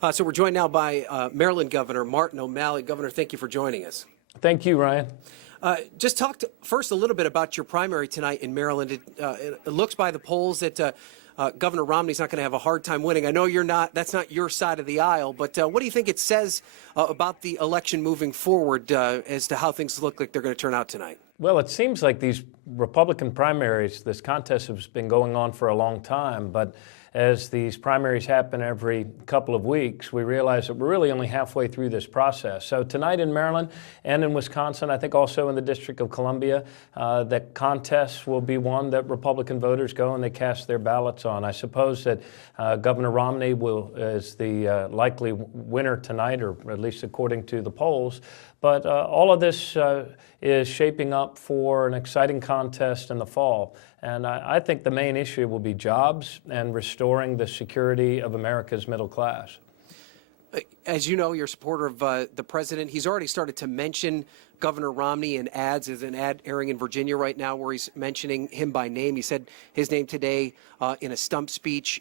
So we're joined now by Maryland Governor Martin O'Malley. Governor, thank you for joining us. Thank you, Ryan. Just talk first a little bit about your primary tonight in Maryland. It looks by the polls that Governor Romney's not going to have a hard time winning. I know you're not. That's not your side of the aisle. But what do you think it says about the election moving forward as to how things look like they're going to turn out tonight? Well, it seems like these Republican primaries, this contest has been going on for a long time, but as these primaries happen every couple of weeks, we realize that we're really only halfway through this process. So tonight in Maryland and in Wisconsin, I think also in the District of Columbia, that contest will be one that Republican voters go and they cast their ballots on. I suppose that Governor Romney is the likely winner tonight, or at least according to the polls. But all of this is shaping up for an exciting contest in the fall. And I think the main issue will be jobs and restoring the security of America's middle class. As you know, you're a supporter of the president. He's already started to mention Governor Romney in ads. There's an ad airing in Virginia right now where he's mentioning him by name. He said his name today in a stump speech.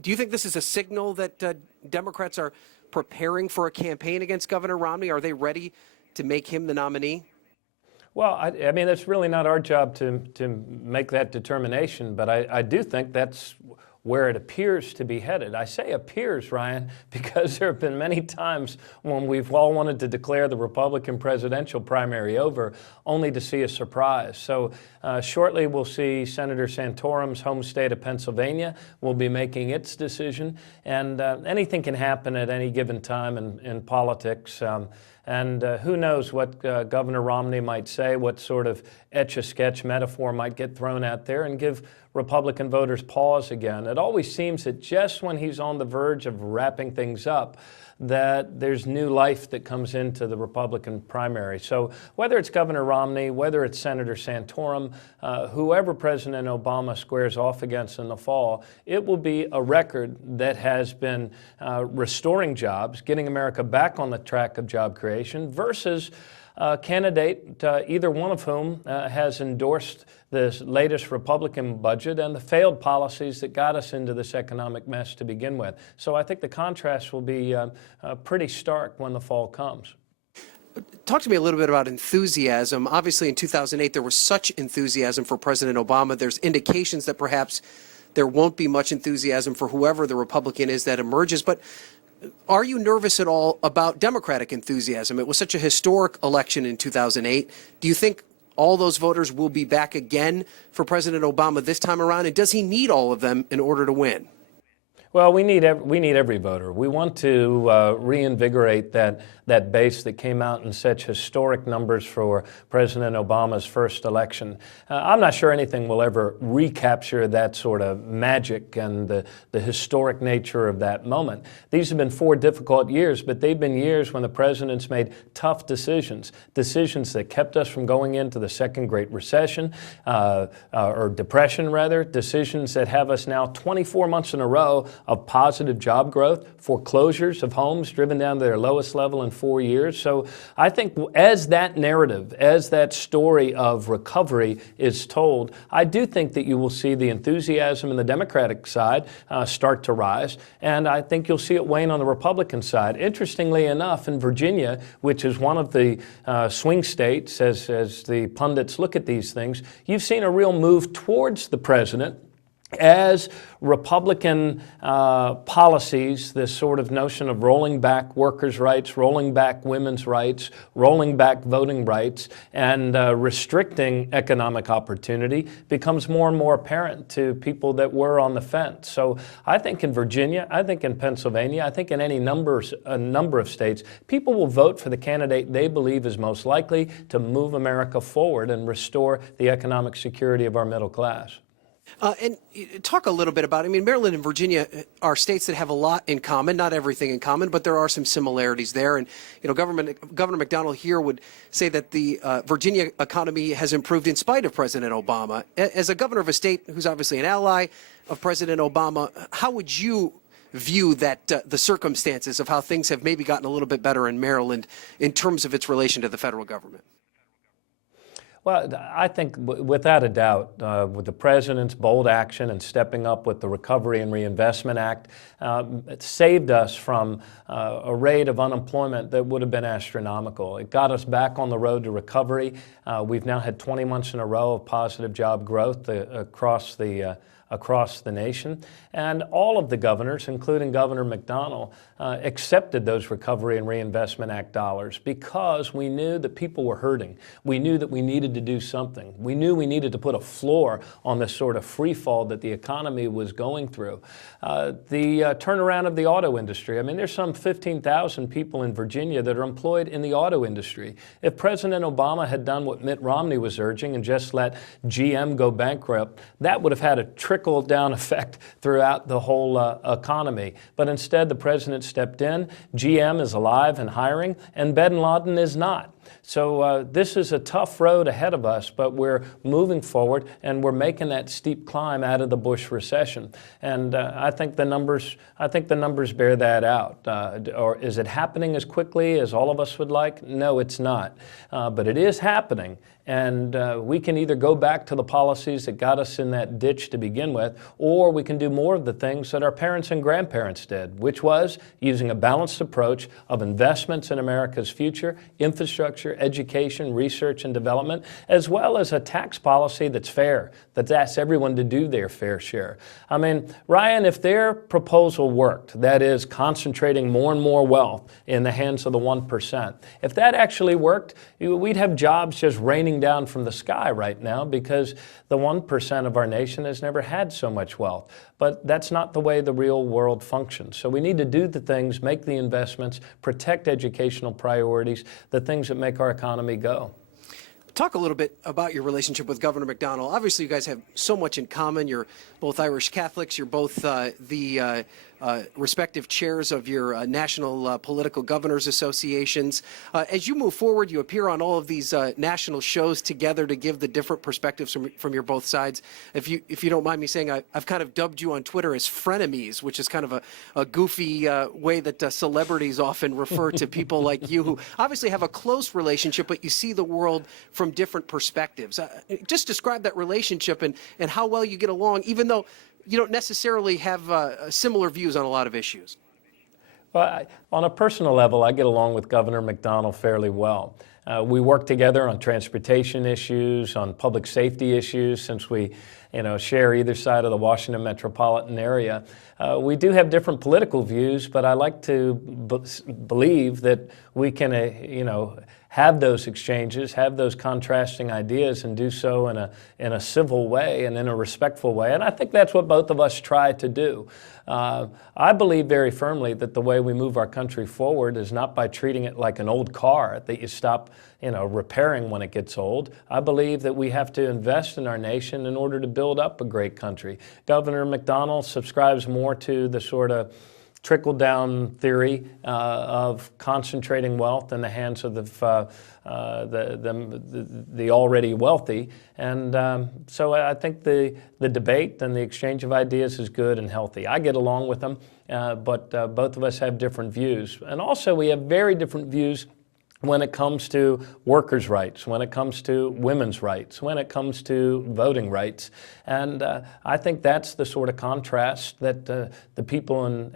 Do you think this is a signal that Democrats are preparing for a campaign against Governor Romney? Are they ready to make him the nominee? Well, I mean, it's really not our job to make that determination, but I do think that's where it appears to be headed. I say appears, Ryan, because there have been many times when we've all wanted to declare the Republican presidential primary over, only to see a surprise. So shortly we'll see Senator Santorum's home state of Pennsylvania will be making its decision, and anything can happen at any given time in politics. And who knows what Governor Romney might say, what sort of etch-a-sketch metaphor might get thrown out there and give Republican voters pause again. It always seems that just when he's on the verge of wrapping things up, that there's new life that comes into the Republican primary. So whether it's Governor Romney, whether it's Senator Santorum, whoever President Obama squares off against in the fall, it will be a record that has been restoring jobs, getting America back on the track of job creation, versus a candidate, either one of whom has endorsed this latest Republican budget and the failed policies that got us into this economic mess to begin with. So I think the contrast will be pretty stark when the fall comes. Talk to me a little bit about enthusiasm. Obviously, in 2008, there was such enthusiasm for President Obama. There's indications that perhaps there won't be much enthusiasm for whoever the Republican is that emerges. But are you nervous at all about Democratic enthusiasm? It was such a historic election in 2008. Do you think all those voters will be back again for President Obama this time around? And does he need all of them in order to win? Well, we need every voter. We want to reinvigorate that base that came out in such historic numbers for President Obama's first election. I'm not sure anything will ever recapture that sort of magic and the historic nature of that moment. These have been 4 difficult years, but they've been years when the president's made tough decisions that kept us from going into the second Great Recession, or Depression rather, decisions that have us now 24 months in a row of positive job growth, foreclosures of homes driven down to their lowest level in 4 years. So I think as that narrative, as that story of recovery is told, I do think that you will see the enthusiasm in the Democratic side start to rise, and I think you'll see it wane on the Republican side. Interestingly enough, in Virginia, which is one of the swing states as the pundits look at these things, you've seen a real move towards the president as Republican policies, this sort of notion of rolling back workers' rights, rolling back women's rights, rolling back voting rights, and restricting economic opportunity becomes more and more apparent to people that were on the fence. So I think in Virginia, I think in Pennsylvania, I think in a number of states, people will vote for the candidate they believe is most likely to move America forward and restore the economic security of our middle class. And talk a little bit about, I mean, Maryland and Virginia are states that have a lot in common, not everything in common, but there are some similarities there. And, you know, Governor McDonnell here would say that the Virginia economy has improved in spite of President Obama. As a governor of a state who's obviously an ally of President Obama, how would you view that the circumstances of how things have maybe gotten a little bit better in Maryland in terms of its relation to the federal government? Well, I think without a doubt, with the president's bold action and stepping up with the Recovery and Reinvestment Act, it saved us from a rate of unemployment that would have been astronomical. It got us back on the road to recovery. We've now had 20 months in a row of positive job growth across the nation. And all of the governors, including Governor McDonnell, accepted those Recovery and Reinvestment Act dollars because we knew that people were hurting. We knew that we needed to do something. We knew we needed to put a floor on this sort of free fall that the economy was going through. The turnaround of the auto industry. I mean, there's some 15,000 people in Virginia that are employed in the auto industry. If President Obama had done what Mitt Romney was urging and just let GM go bankrupt, that would have had a trickle-down effect throughout the whole economy. But instead, the president stepped in. GM is alive and hiring, and bin Laden is not. So this is a tough road ahead of us, but we're moving forward and we're making that steep climb out of the Bush recession. And I think the numbers bear that out. Or is it happening as quickly as all of us would like? No, it's not. But it is happening. And we can either go back to the policies that got us in that ditch to begin with, or we can do more of the things that our parents and grandparents did, which was using a balanced approach of investments in America's future, infrastructure, education, research and development, as well as a tax policy that's fair, that asks everyone to do their fair share. I mean, Ryan, if their proposal worked, that is concentrating more and more wealth in the hands of the 1%, if that actually worked, we'd have jobs just raining down from the sky right now because the 1% of our nation has never had so much wealth. But that's not the way the real world functions. So we need to do the things, make the investments, protect educational priorities, the things that make our economy go. Talk a little bit about your relationship with Governor McDonnell. Obviously, you guys have so much in common. You're both Irish Catholics. You're both the respective chairs of your national political governors associations. As you move forward, you appear on all of these national shows together to give the different perspectives from your both sides. If you don't mind me saying, I've kind of dubbed you on Twitter as frenemies, which is kind of a goofy way that celebrities often refer to people like you who obviously have a close relationship, but you see the world from different perspectives. Just describe that relationship and how well you get along, even though you don't necessarily have similar views on a lot of issues. Well, on a personal level, I get along with Governor McDonnell fairly well. We work together on transportation issues, on public safety issues, since we share either side of the Washington metropolitan area. We do have different political views, but I like to believe that we can, have those exchanges, have those contrasting ideas, and do so in a civil way and in a respectful way. And I think that's what both of us try to do. I believe very firmly that the way we move our country forward is not by treating it like an old car that you stop repairing when it gets old. I believe that we have to invest in our nation in order to build up a great country. Governor McDonnell subscribes more to the sort of trickle-down theory of concentrating wealth in the hands of the already wealthy. And so I think the debate and the exchange of ideas is good and healthy. I get along with them, but both of us have different views. And also we have very different views when it comes to workers' rights, when it comes to women's rights, when it comes to voting rights. And I think that's the sort of contrast that the people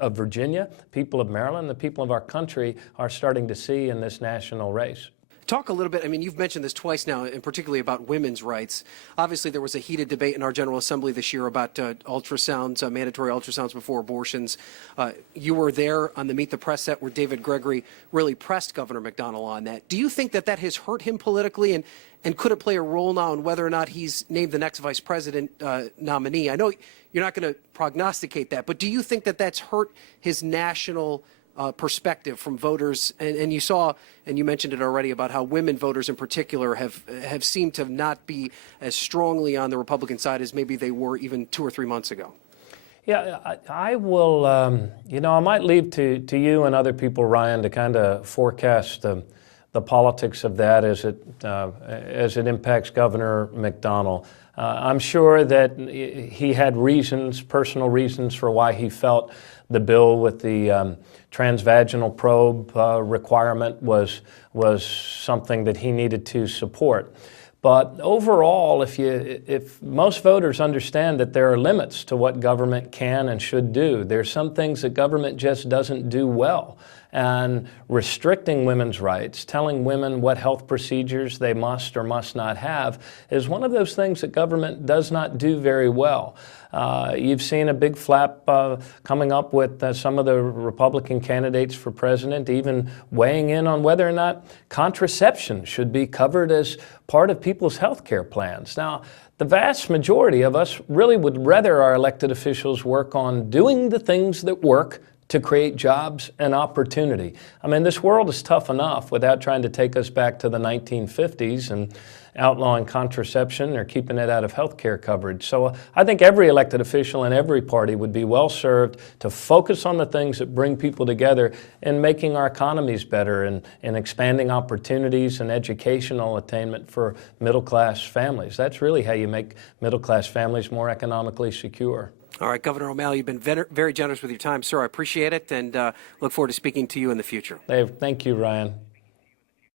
of Virginia, people of Maryland, the people of our country are starting to see in this national race. Talk a little bit, you've mentioned this twice now, and particularly about women's rights. Obviously, there was a heated debate in our General Assembly this year about ultrasounds, mandatory ultrasounds before abortions. You were there on the Meet the Press set where David Gregory really pressed Governor McDonnell on that. Do you think that has hurt him politically, and could it play a role now in whether or not he's named the next vice president nominee? I know you're not going to prognosticate that, but do you think that that's hurt his national perspective from voters? And you saw, and you mentioned it already, about how women voters in particular have seemed to not be as strongly on the Republican side as maybe they were even 2 or 3 months ago. Yeah, I will, I might leave to you and other people, Ryan, to kind of forecast the politics of that as it impacts Governor McDonnell. I'm sure that he had reasons, personal reasons, for why he felt the bill with the transvaginal probe requirement was something that he needed to support. But overall, if most voters understand that there are limits to what government can and should do, there's some things that government just doesn't do well. And restricting women's rights, telling women what health procedures they must or must not have, is one of those things that government does not do very well. You've seen a big flap coming up with some of the Republican candidates for president even weighing in on whether or not contraception should be covered as part of people's health care plans. Now, the vast majority of us really would rather our elected officials work on doing the things that work to create jobs and opportunity. I mean, this world is tough enough without trying to take us back to the 1950s and outlawing contraception or keeping it out of health care coverage. So I think every elected official in every party would be well served to focus on the things that bring people together in making our economies better and expanding opportunities and educational attainment for middle-class families. That's really how you make middle-class families more economically secure. All right, Governor O'Malley, you've been very generous with your time, sir. I appreciate it, and look forward to speaking to you in the future. Thank you, Ryan.